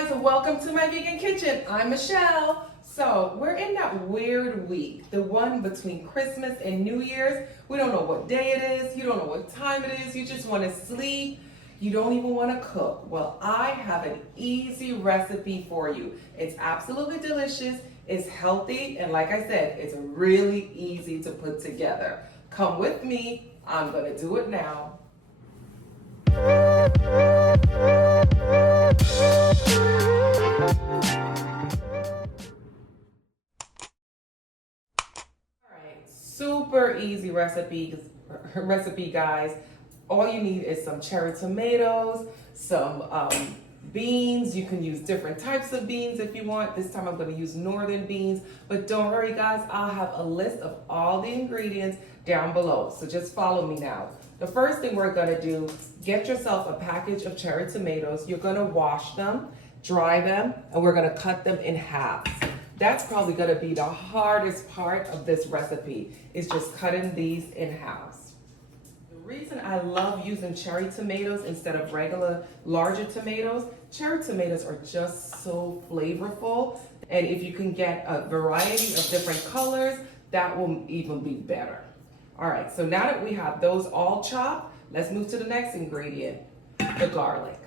guys, and welcome to my vegan kitchen. I'm Michelle. So we're in that weird week, the one between Christmas and New Year's. We don't know what day it is. You don't know what time it is. You just want to sleep. You don't even want to cook. Well, I have an easy recipe for you. It's absolutely delicious. It's healthy. And like I said, it's really easy to put together. Come with me. I'm going to do it now. Super easy recipe, guys. All you need is some cherry tomatoes, some beans. You can use different types of beans if you want. This time I'm going to use northern beans, but don't worry guys, I'll have a list of all the ingredients down below. So just follow me now. The first thing we're going to do, get yourself a package of cherry tomatoes. You're going to wash them, dry them, and we're going to cut them in halves. That's probably gonna be the hardest part of this recipe, is just cutting these in halves. The reason I love using cherry tomatoes instead of regular larger tomatoes, cherry tomatoes are just so flavorful. And if you can get a variety of different colors, that will even be better. All right, so now that we have those all chopped, let's move to the next ingredient, the garlic.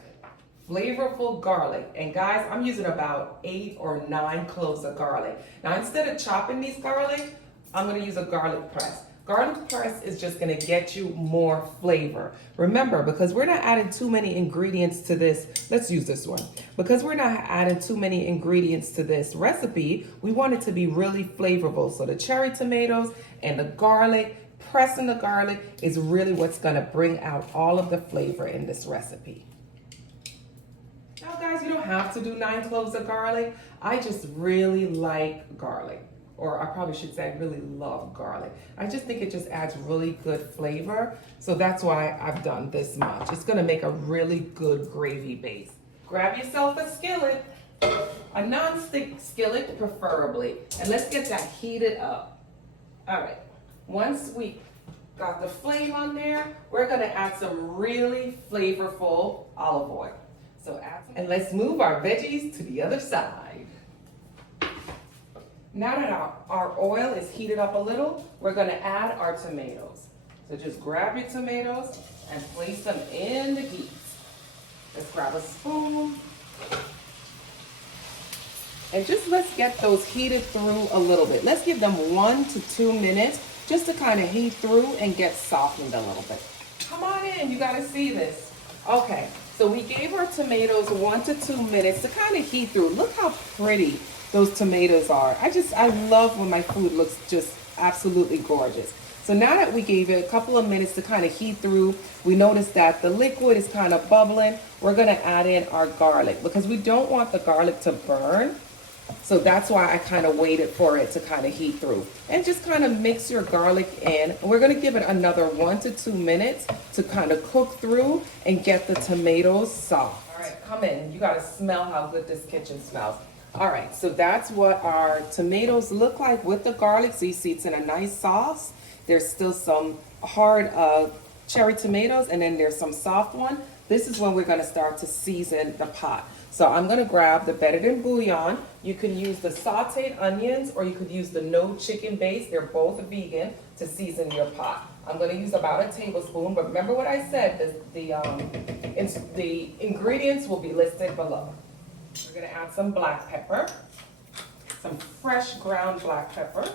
Flavorful garlic. And guys, I'm using about 8 or 9 cloves of garlic. Now, instead of chopping these garlic, I'm going to use a garlic press. Garlic press is just going to get you more flavor. Remember, because we're not adding too many ingredients to this, let's use this one. Because we're not adding too many ingredients to this recipe, we want it to be really flavorful. So the cherry tomatoes and the garlic, pressing the garlic is really what's going to bring out all of the flavor in this recipe. Now guys, you don't have to do 9 cloves of garlic. I just really like garlic, or I probably should say I really love garlic. I just think it just adds really good flavor. So that's why I've done this much. It's gonna make a really good gravy base. Grab yourself a skillet, a non-stick skillet preferably, and let's get that heated up. All right, once we got the flame on there, we're gonna add some really flavorful olive oil. So and let's move our veggies to the other side. Now that our oil is heated up a little, we're gonna add our tomatoes. So just grab your tomatoes and place them in the heat. Let's grab a spoon. And just let's get those heated through a little bit. Let's give them 1 to 2 minutes just to kind of heat through and get softened a little bit. Come on in, you gotta see this. Okay. So we gave our tomatoes 1 to 2 minutes to kind of heat through. Look how pretty those tomatoes are. I love when my food looks just absolutely gorgeous. So now that we gave it a couple of minutes to kind of heat through, we noticed that the liquid is kind of bubbling. We're gonna add in our garlic because we don't want the garlic to burn. So that's why I kind of waited for it to kind of heat through. And just kind of mix your garlic in. We're going to give it another 1 to 2 minutes to kind of cook through and get the tomatoes soft. All right, come in. You got to smell how good this kitchen smells. All right, so that's what our tomatoes look like with the garlic. So you see it's in a nice sauce. There's still some hard cherry tomatoes, and then there's some soft one. This is when we're going to start to season the pot. So I'm going to grab the Better Than Bouillon. You can use the sauteed onions or you could use the no chicken base. They're both vegan to season your pot. I'm going to use about a tablespoon, but remember what I said, the ingredients will be listed below. We're going to add some black pepper, some fresh ground black pepper.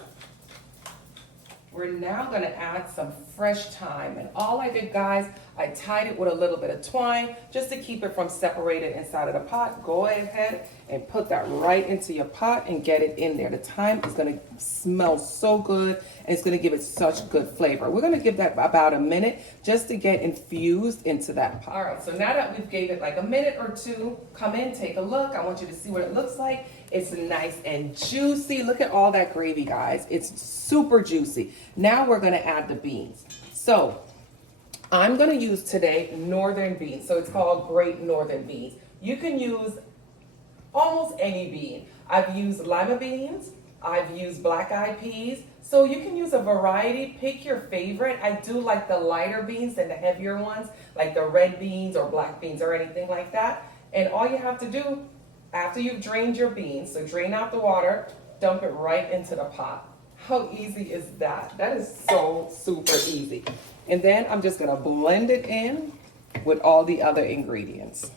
We're now going to add some fresh thyme. And all I did, guys, I tied it with a little bit of twine just to keep it from separating inside of the pot. Go ahead and put that right into your pot and get it in there. The thyme is going to smell so good and it's going to give it such good flavor. We're going to give that about a minute just to get infused into that pot. All right, so now that we've gave it like a minute or two, come in, take a look. I want you to see what it looks like. It's nice and juicy. Look at all that gravy, guys. It's super juicy. Now we're going to add the beans. So I'm going to use today northern beans. So it's called Great Northern Beans. You can use almost any bean. I've used lima beans. I've used black-eyed peas. So you can use a variety. Pick your favorite. I do like the lighter beans than the heavier ones, like the red beans or black beans or anything like that. And all you have to do after you've drained your beans, so drain out the water, dump it right into the pot. How easy is that? That is so super easy. And then I'm just gonna blend it in with all the other ingredients.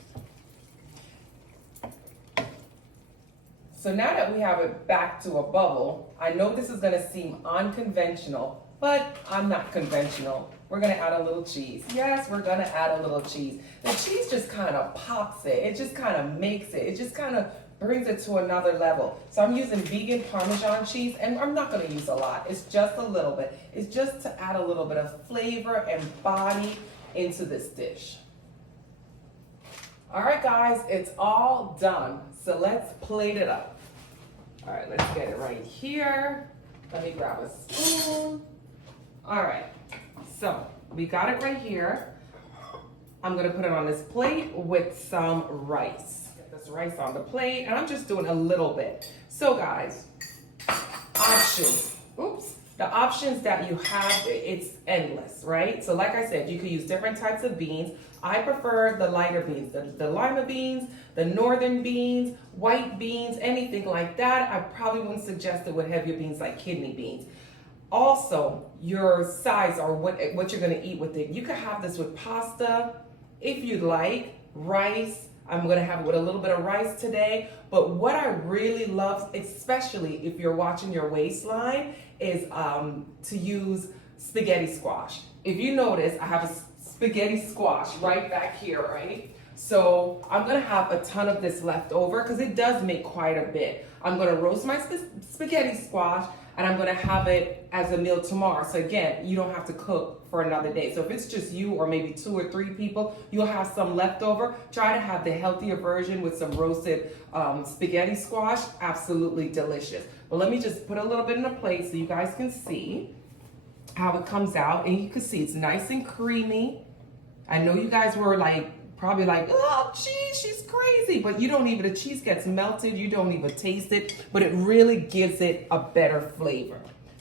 So now that we have it back to a bubble, I know this is gonna seem unconventional, but I'm not conventional. We're gonna add a little cheese. Yes, we're gonna add a little cheese. The cheese just kind of pops it. It just kind of makes it. It just kind of brings it to another level. So I'm using vegan Parmesan cheese, and I'm not gonna use a lot. It's just a little bit. It's just to add a little bit of flavor and body into this dish. All right, guys, it's all done. So let's plate it up. All right, let's get it right here. Let me grab a spoon. All right, so we got it right here. I'm gonna put it on this plate with some rice. Get this rice on the plate, and I'm just doing a little bit. So guys, options. Oops. The options that you have, it's endless, right? So like I said, you could use different types of beans. I prefer the lighter beans, the lima beans, the northern beans, white beans, anything like that. I probably wouldn't suggest it with heavier beans like kidney beans. Also, your size or what you're gonna eat with it. You could have this with pasta, if you'd like, rice. I'm gonna have it with a little bit of rice today. But what I really love, especially if you're watching your waistline, is to use spaghetti squash. If you notice, I have a spaghetti squash right back here, right? So I'm gonna have a ton of this left over because it does make quite a bit. I'm gonna roast my spaghetti squash, and I'm gonna have it as a meal tomorrow. So again, you don't have to cook for another day. So if it's just you or maybe 2 or 3 people, you'll have some left over. Try to have the healthier version with some roasted spaghetti squash. Absolutely delicious. But let me just put a little bit in a plate so you guys can see how it comes out. And you can see it's nice and creamy. I know you guys were probably like, oh, cheese, she's crazy. But you don't even, the cheese gets melted. You don't even taste it, but it really gives it a better flavor.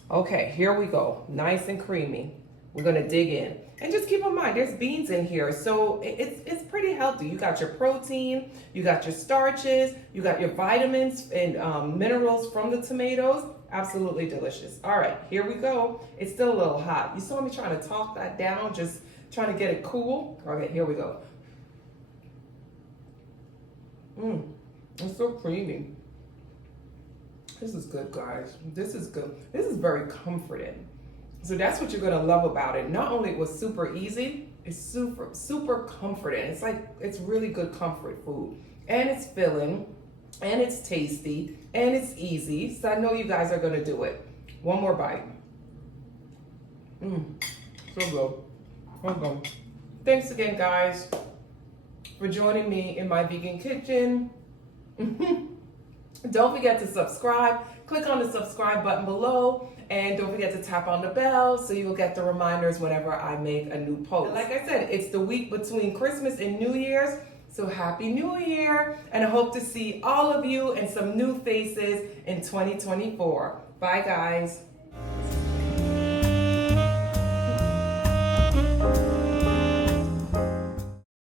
Okay, here we go. Nice and creamy. We're gonna dig in. And just keep in mind, there's beans in here, so it's pretty healthy. You got your protein, you got your starches, you got your vitamins and minerals from the tomatoes. Absolutely delicious. All right, here we go. It's still a little hot. You saw me trying to talk that down, just trying to get it cool. Okay, here we go. It's so creamy. This is good, guys. This is good. This is very comforting. So that's what you're gonna love about it. Not only it was super easy, it's super comforting. It's like, it's really good comfort food. And it's filling, and it's tasty, and it's easy. So I know you guys are gonna do it. One more bite. So good. Welcome. Thanks again, guys, for joining me in my vegan kitchen. Don't forget to subscribe. Click on the subscribe button below, and don't forget to tap on the bell so you will get the reminders whenever I make a new post. And like I said, it's the week between Christmas and New Year's, so Happy New Year, and I hope to see all of you and some new faces in 2024. Bye, guys.